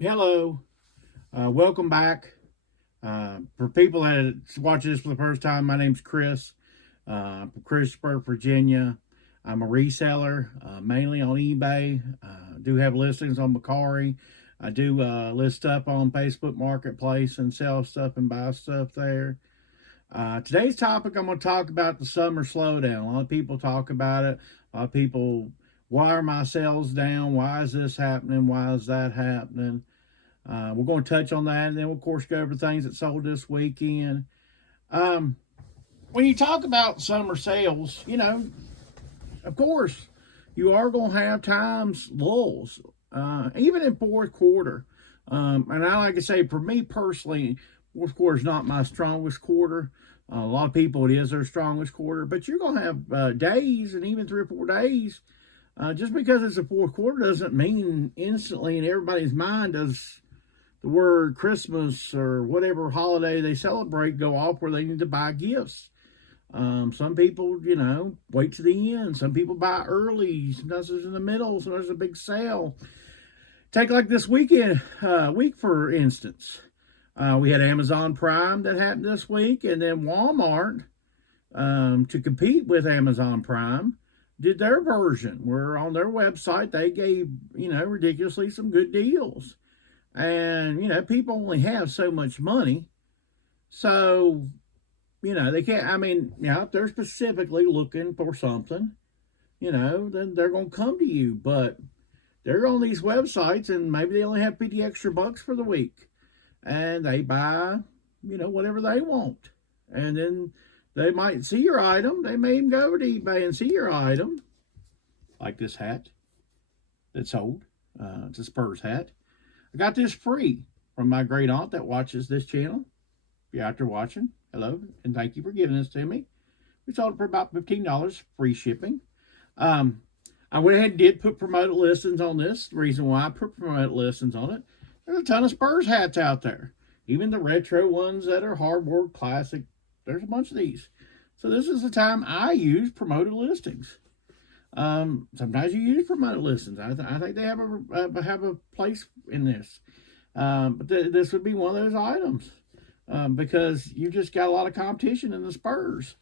Hello, welcome back. For people that watch this for the first time, my name's Chris from Christopher, Virginia. I'm a reseller, mainly on eBay. Do have listings on Macari. I do list stuff on Facebook Marketplace and sell stuff and buy stuff there. Today's topic, I'm going to talk about the summer slowdown. A lot of people talk about it. A lot of people, why are my sales down? Why is this happening? Why is that happening? We're going to touch on that, and then we'll, of course, go over things that sold this weekend. Um, when you talk about summer sales, of course, you are going to have times lulls, even in fourth quarter. And I like to say, for me personally, fourth quarter is not my strongest quarter. A lot of people, it is their strongest quarter, but you're going to have days, and even 3 or 4 days. Just because it's a fourth quarter doesn't mean instantly in everybody's mind does the word Christmas or whatever holiday they celebrate go off where they need to buy gifts. Some people, wait to the end. Some people buy early. Sometimes it's in the middle. Sometimes there's a big sale. Take like this week for instance. We had Amazon Prime that happened this week, and then Walmart, to compete with Amazon Prime, did their version where on their website they gave, ridiculously some good deals. And, people only have so much money. So, they can't, if they're specifically looking for something, then they're going to come to you. But they're on these websites and maybe they only have 50 extra bucks for the week. And they buy, whatever they want. And then they might see your item. They may even go over to eBay and see your item. Like this hat that's sold. It's a Spurs hat. I got this free from my great aunt that watches this channel. If you're out there watching, hello, and thank you for giving this to me. We sold it for about $15, free shipping. I went ahead and did put promoted listings on this. The reason why I put promoted listings on it, there's a ton of Spurs hats out there. Even the retro ones that are hardboard classic, there's a bunch of these. So this is the time I use promoted listings. Sometimes you use promoted listings. I think they have a place in this. But this would be one of those items because you just got a lot of competition in the Spurs.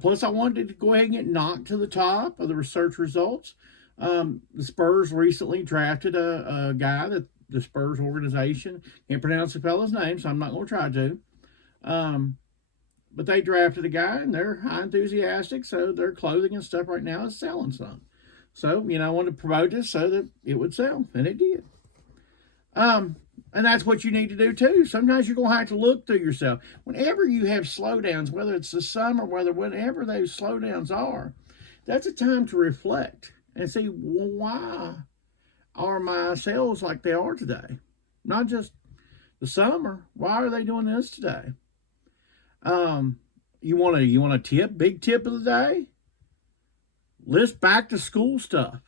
Plus, I wanted to go ahead and get knocked to the top of the research results. The Spurs recently drafted a guy that the Spurs organization can't pronounce the fellow's name, so I'm not going to try to. But they drafted a guy, and they're high enthusiastic, so their clothing and stuff right now is selling some. So, I wanted to promote this so that it would sell, and it did. And that's what you need to do, too. Sometimes you're going to have to look through yourself. Whenever you have slowdowns, whether it's the summer, whenever those slowdowns are, that's a time to reflect and see, well, why are my sales like they are today? Not just the summer. Why are they doing this today? You want a tip? Big tip of the day? List back to school stuff.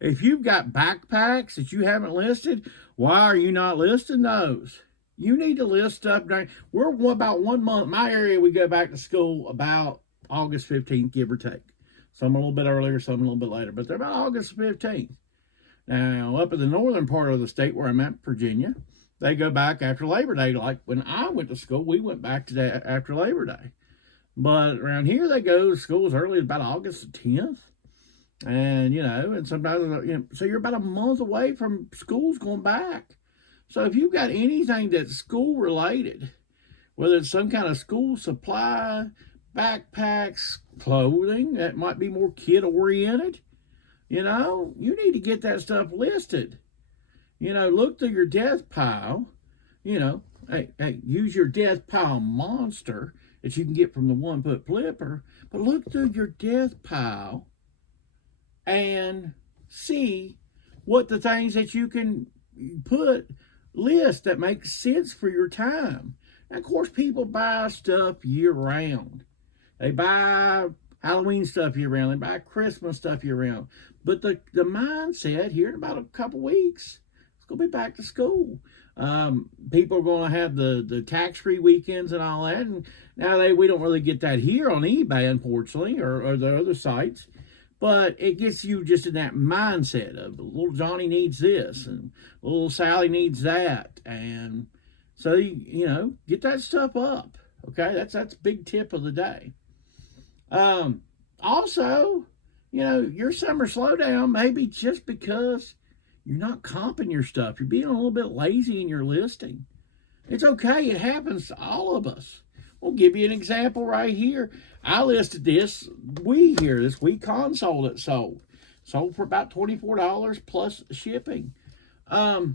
If you've got backpacks that you haven't listed, why are you not listing those? You need to list stuff we're about 1 month. My area, we go back to school about August 15th, give or take. Some a little bit earlier, some a little bit later, but they're about August 15th. Now, up in the northern part of the state where I'm at, Virginia, they go back after Labor Day. Like when I went to school, we went back to that after Labor Day. But around here, they go to school as early as about August 10th. And, and sometimes, so you're about a month away from schools going back. So if you've got anything that's school related, whether it's some kind of school supply, backpacks, clothing, that might be more kid oriented, you need to get that stuff listed. Look through your death pile. Hey, use your death pile monster that you can get from the 1-foot flipper. But look through your death pile and see what the things that you can list that make sense for your time. And of course, people buy stuff year round. They buy Halloween stuff year round. They buy Christmas stuff year round. But the mindset here in about a couple weeks, it's going to be back to school. People are going to have the tax-free weekends and all that. And now we don't really get that here on eBay, unfortunately, or the other sites. but it gets you just in that mindset of little Johnny needs this and little Sally needs that. And so, you know, get that stuff up. Okay, that's a big tip of the day. Also, you know, your summer slowdown maybe just because you're not comping your stuff. You're being a little bit lazy in your listing. It's okay. It happens to all of us. We'll give you an example right here. I listed this Wii here, this Wii console that sold. Sold for about $24 plus shipping. I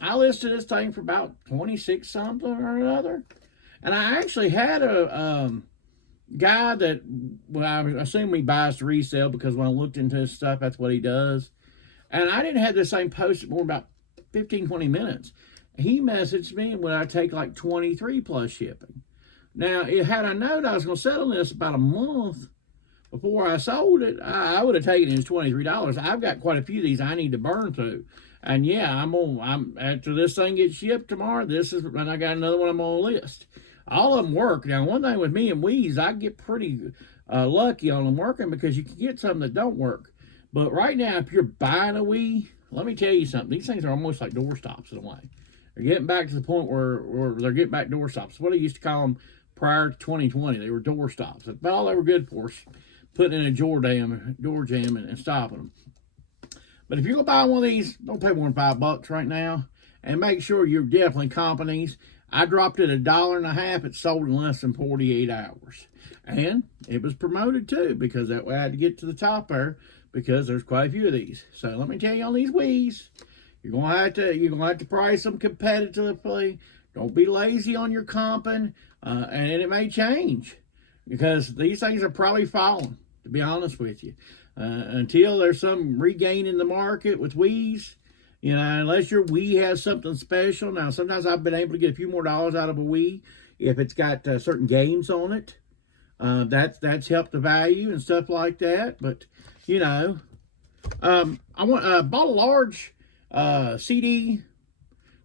listed this thing for about 26 something or another. And I actually had a guy that, well, I assume he buys to resell because when I looked into his stuff, that's what he does. And I didn't have this thing posted more about 15, 20 minutes. He messaged me and would I take like 23 plus shipping. Now, had I known I was going to sell this about a month before I sold it, I would have taken his $23. I've got quite a few of these I need to burn through. And yeah, I'm after this thing gets shipped tomorrow, and I got another one I'm on the list. All of them work. Now, one thing with me and Wees, I get pretty lucky on them working because you can get some that don't work. But right now, if you're buying a Wii, let me tell you something. These things are almost like doorstops in a way. They're getting back to the point where they're getting back doorstops. What I used to call them prior to 2020, they were doorstops. That's about all they were good for, putting in a door jam and stopping them. But if you're going to buy one of these, don't pay more than $5 right now. And make sure you're definitely comping these. I dropped it $1.50. It sold in less than 48 hours. And it was promoted too, because that way I had to get to the top there, because there's quite a few of these. So let me tell you on these Wiis, you're gonna have to price them competitively. Don't be lazy on your comping, and it may change because these things are probably falling, to be honest with you. Until there's some regain in the market with Wiis, you know, unless your Wii has something special. Now, sometimes I've been able to get a few more dollars out of a Wii if it's got certain games on it. That's helped the value and stuff like that. But, you know, I bought a large CD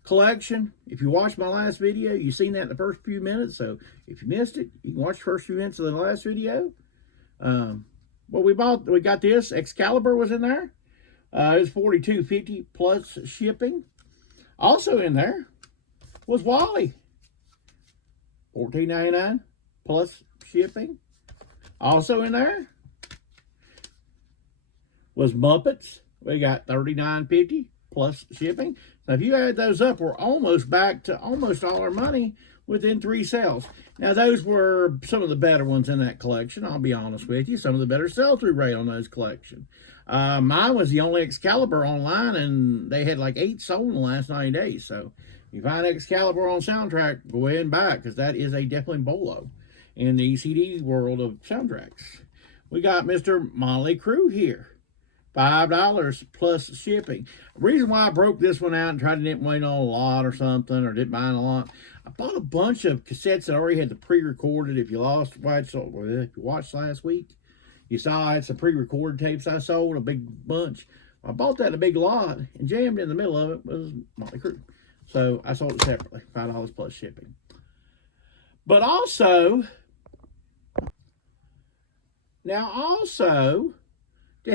collection. If you watched my last video, you've seen that in the first few minutes. So if you missed it, you can watch the first few minutes of the last video. Well, we got this. Excalibur was in there. It was $42.50 plus shipping. Also in there was Wally. $14.99 plus shipping. Also in there was Muppets. We got $39.50 plus shipping. So if you add those up, we're almost back to almost all our money within 3 sales. Now, those were some of the better ones in that collection. I'll be honest with you. Some of the better sell-through rate on those collection. Mine was the only Excalibur online, and they had like 8 sold in the last 90 days. So if you find Excalibur on soundtrack, go ahead and buy it, because that is a definitely bolo in the CD world of soundtracks. We got Mr. Motley Crue here. $5 plus shipping. The reason why I broke this one out and tried to didn't wait on a lot or something, or didn't buy a lot, I bought a bunch of cassettes that already had the pre-recorded. If you watched last week, you saw I had some pre-recorded tapes I sold, a big bunch. I bought that in a big lot, and jammed in the middle of it was Motley Crue. So I sold it separately, $5 plus shipping. But also, to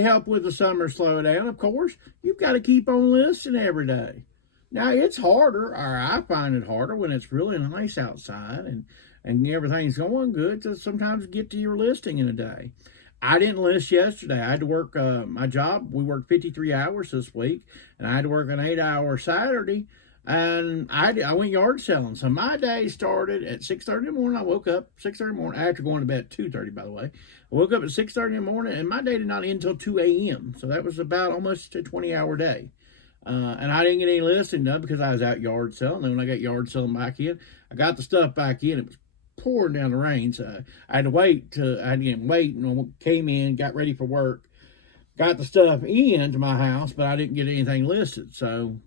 help with the summer slowdown, of course, you've got to keep on listing every day. Now, it's harder, or I find it harder, when it's really nice outside and everything's going good to sometimes get to your listing in a day. I didn't list yesterday. I had to work my job. We worked 53 hours this week, and I had to work an 8-hour Saturday, and I went yard selling. So my day started at 6:30 in the morning. I woke up 6:30 in the morning, after going to bed at 2:30, by the way. I woke up at 6:30 in the morning, and my day did not end until 2 a.m. So that was about almost a 20-hour day. And I didn't get any listing done because I was out yard selling. And when I got yard selling back in, I got the stuff back in. It was pouring down the rain, so I had to wait and came in, got ready for work, got the stuff into my house, but I didn't get anything listed. So,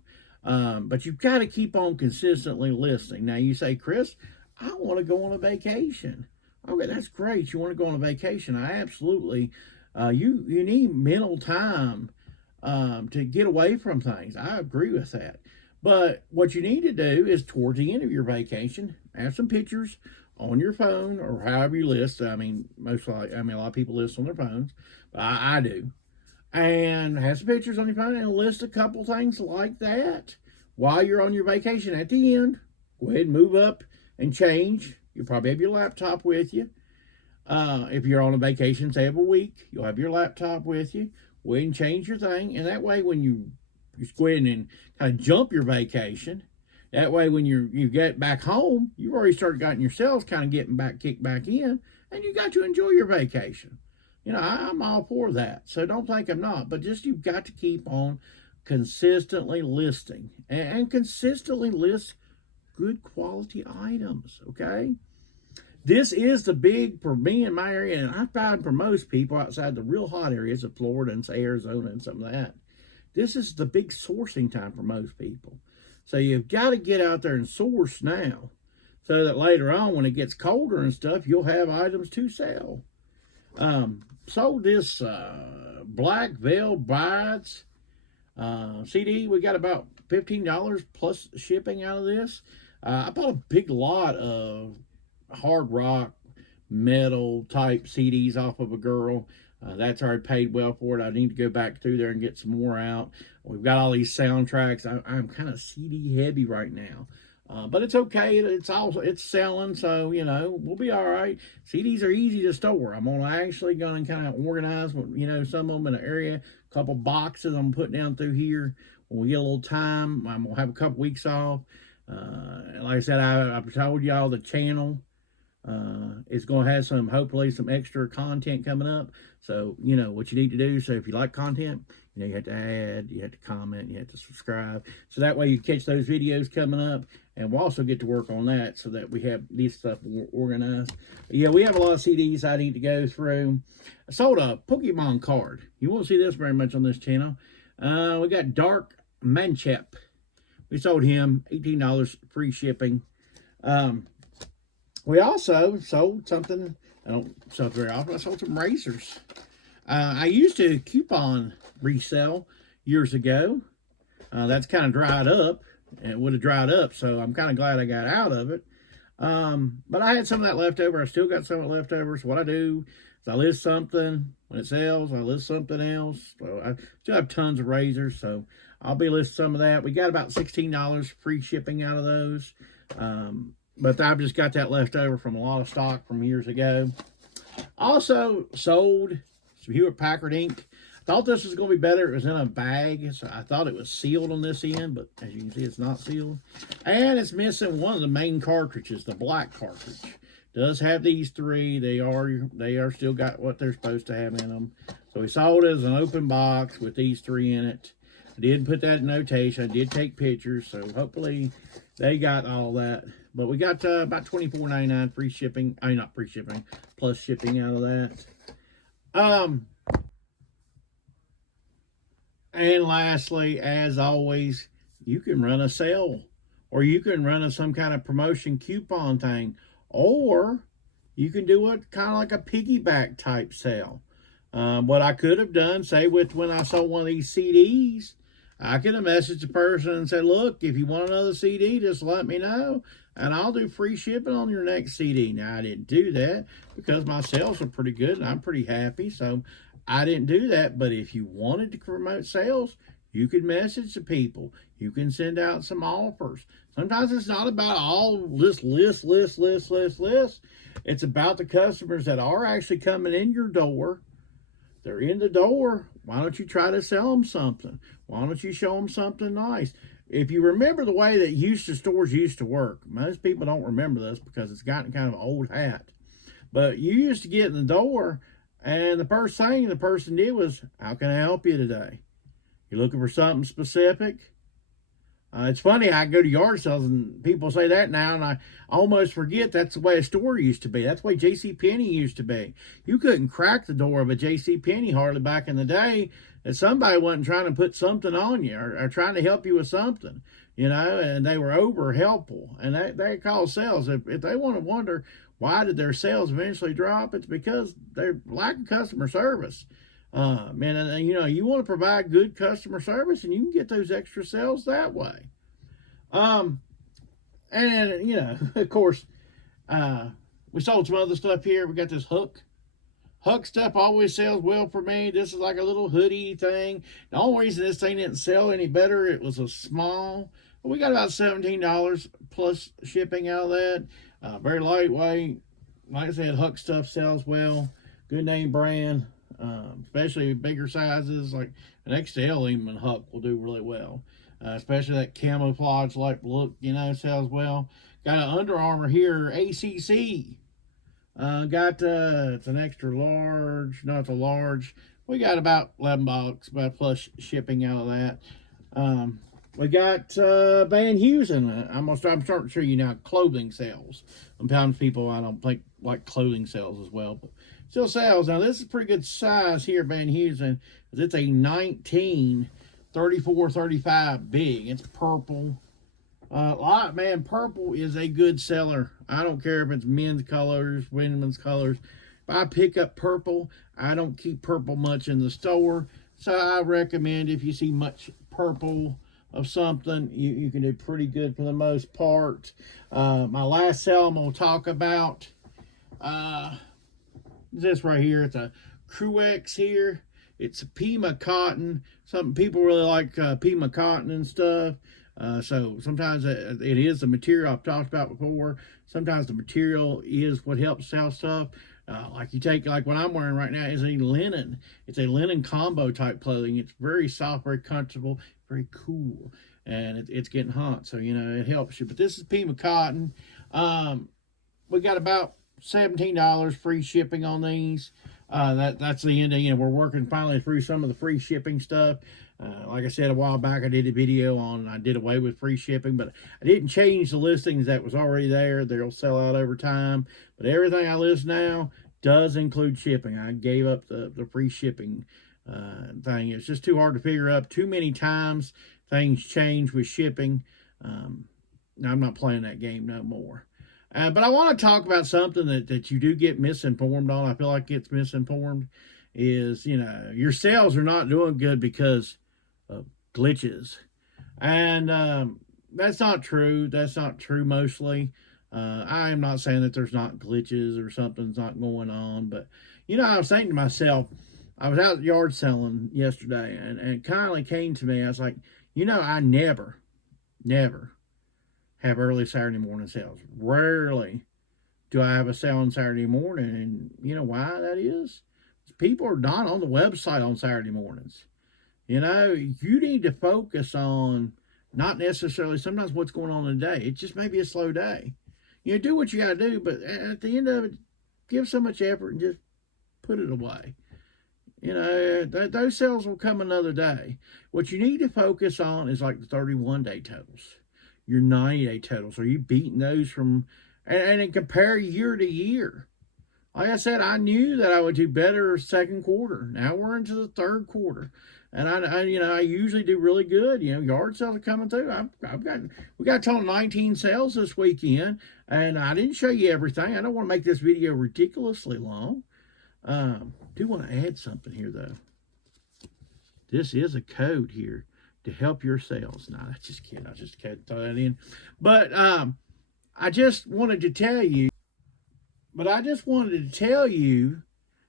but you've got to keep on consistently listing. Now you say, Chris, I want to go on a vacation. Okay, that's great. You want to go on a vacation. I absolutely, you need mental time to get away from things. I agree with that. But what you need to do is towards the end of your vacation, have some pictures on your phone or however you list. I mean, a lot of people list on their phones, but I do. And have some pictures on your phone and list a couple things like that while you're on your vacation. At the end, go ahead and move up and change. You'll probably have your laptop with you. If you're on a vacation, say, of a week, you'll have your laptop with you. Go ahead and change your thing. And that way, when you go ahead and kind of jump your vacation, that way when you get back home, you've already started getting yourselves kind of getting back, kicked back in, and you got to enjoy your vacation. You know, I'm all for that. So don't think I'm not. But just you've got to keep on consistently listing and consistently list good quality items, okay? This is the big, for me in my area, and I find for most people outside the real hot areas of Florida and say Arizona and some of that, this is the big sourcing time for most people. So you've got to get out there and source now so that later on when it gets colder and stuff, you'll have items to sell. Sold this Black Veil Brides CD. We got about $15 plus shipping out of this. I bought a big lot of hard rock metal type CDs off of a girl. That's already paid well for it. I need to go back through there and get some more out. We've got all these soundtracks. I'm kind of CD heavy right now. But it's okay. It's selling, so you know we'll be all right. CDs are easy to store. I'm actually going to kind of organize, some of them in an area. A couple boxes I'm putting down through here. When we get a little time, I'm gonna have a couple weeks off. Like I said, I've told y'all the channel is going to have hopefully some extra content coming up. So you know what you need to do. So if you like content, you have to add, you have to comment, you have to subscribe. So that way you catch those videos coming up. And we'll also get to work on that so that we have this stuff organized. Yeah, we have a lot of CDs I need to go through. I sold a Pokemon card. You won't see this very much on this channel. We got Dark Manchep. We sold him $18 free shipping. We also sold something I don't sell very often. I sold some razors. I used to coupon resell years ago. That's kind of dried up. It would have dried up, so I'm kind of glad I got out of it. But I had some of that left over. I still got some of it left over. So what I do is I list something. When it sells, I list something else. So I still have tons of razors, so I'll be listing some of that. We got about $16 free shipping out of those. But I've just got that left over from a lot of stock from years ago. Also sold some Hewlett Packard ink. Thought this was going to be better. It was in a bag, so I thought it was sealed on this end, but as you can see, it's not sealed. And it's missing one of the main cartridges, the black cartridge. Does have these three. They are still got what they're supposed to have in them. So we sold it as an open box with these three in it. I did put that in notation. I did take pictures, so hopefully they got all that. But we got about $24.99 free shipping. I mean, not free shipping, plus shipping out of that. And lastly, as always, you can run a sale, or you can run some kind of promotion coupon thing, or you can do it kind of like a piggyback type sale. What I could have done, say when I sold one of these CDs, I could have messaged the person and said, look, if you want another CD, just let me know, and I'll do free shipping on your next CD. Now, I didn't do that because my sales are pretty good, and I'm pretty happy, so I didn't do that. But if you wanted to promote sales, you could message the people. You can send out some offers. Sometimes it's not about all this list. It's about the customers that are actually coming in your door. They're in the door. Why don't you try to sell them something? Why don't you show them something nice? If you remember the way that stores used to work, most people don't remember this because it's gotten kind of an old hat. But you used to get in the door, and the first thing the person did was, how can I help you today? You looking for something specific? It's funny, I go to yard sales and people say that now, and I almost forget that's the way a store used to be. That's the way JCPenney used to be. You couldn't crack the door of a JCPenney hardly back in the day that somebody wasn't trying to put something on you or trying to help you with something, and they were over helpful. And they call sales. If they want to wonder why did their sales eventually drop, it's because they're lacking customer service. You want to provide good customer service, and you can get those extra sales that way. Of course, We sold some other stuff here. We got this hook. Huck stuff always sells well for me. This is like a little hoodie thing. The only reason this thing didn't sell any better, it was a small. We got about $17 plus shipping out of that. Very lightweight. Like I said, Huck stuff sells well. Good name brand, especially bigger sizes. Like an XL even Huck will do really well. Especially that camouflage like look, sells well. Got an Under Armour here, ACC. Got it's an extra large, not a large. We got about $11, about plus shipping out of that. We got Van Heusen. I'm starting to show you now clothing sales. Sometimes people I don't think like clothing sales as well, but still sells. Now this is pretty good size here, Van Heusen. It's a 19, 34, 35 big. It's purple. Man, purple is a good seller. I don't care if it's men's colors, women's colors. If I pick up purple, I don't keep purple much in the store. So I recommend if you see much purple of something, you can do pretty good for the most part. My last sale I'm going to talk about this right here. It's a Cruex here. It's a Pima cotton. Some people really like Pima cotton and stuff. So sometimes it is the material I've talked about before. Sometimes the material is what helps sell stuff. Like you take, like what I'm wearing right now is a linen. It's a linen combo type clothing. It's very soft, very comfortable, very cool. And it's getting hot, so, it helps you. But this is Pima cotton. We got about $17 free shipping on these. That's the end of, we're working finally through some of the free shipping stuff. Like I said a while back, I did a video on I did away with free shipping, but I didn't change the listings that was already there. They'll sell out over time. But everything I list now does include shipping. I gave up the free shipping thing. It's just too hard to figure out. Too many times things change with shipping. I'm not playing that game no more. But I want to talk about something that you do get misinformed on. I feel like it's misinformed is, your sales are not doing good because of glitches. And that's not true. That's not true mostly. I am not saying that there's not glitches or something's not going on. But, I was thinking to myself, I was out yard selling yesterday, and it kind of came to me. I was like, I never have early Saturday morning sales. Rarely do I have a sale on Saturday morning. And you know why that is? People are not on the website on Saturday mornings. You need to focus on not necessarily sometimes what's going on in the day. It just may be a slow day. Do what you got to do, but at the end of it, give so much effort and just put it away. Those sales will come another day. What you need to focus on is like the 31-day totals, your 90-day totals. Are you beating those from, and compare year to year? Like I said, I knew that I would do better second quarter. Now we're into the third quarter, and I usually do really good. Yard sales are coming through. We got a total of 19 sales this weekend, and I didn't show you everything. I don't want to make this video ridiculously long. Do want to add something here though. This is a code here to help your sales. No, that's just kidding. I just can't throw that in. But I just wanted to tell you.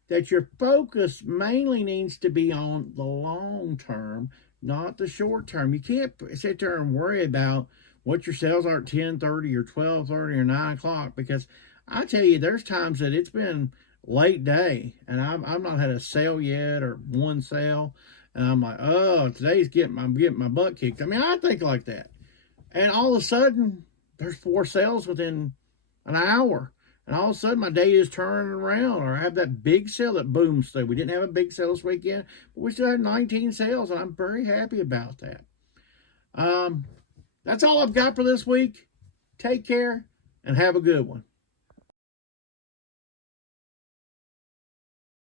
That your focus mainly needs to be on the long term, not the short term. You can't sit there and worry about what your sales are at 10:30 or 12:30 or 9 o'clock, because I tell you, there's times that it's been late day and I've not had a sale yet or one sale, and I'm like, oh, I'm getting my butt kicked. I mean, I think like that, and all of a sudden there's 4 sales within an hour. And all of a sudden, my day is turning around, or I have that big sale that booms through. We didn't have a big sale this weekend, but we still had 19 sales, and I'm very happy about that. That's all I've got for this week. Take care, and have a good one.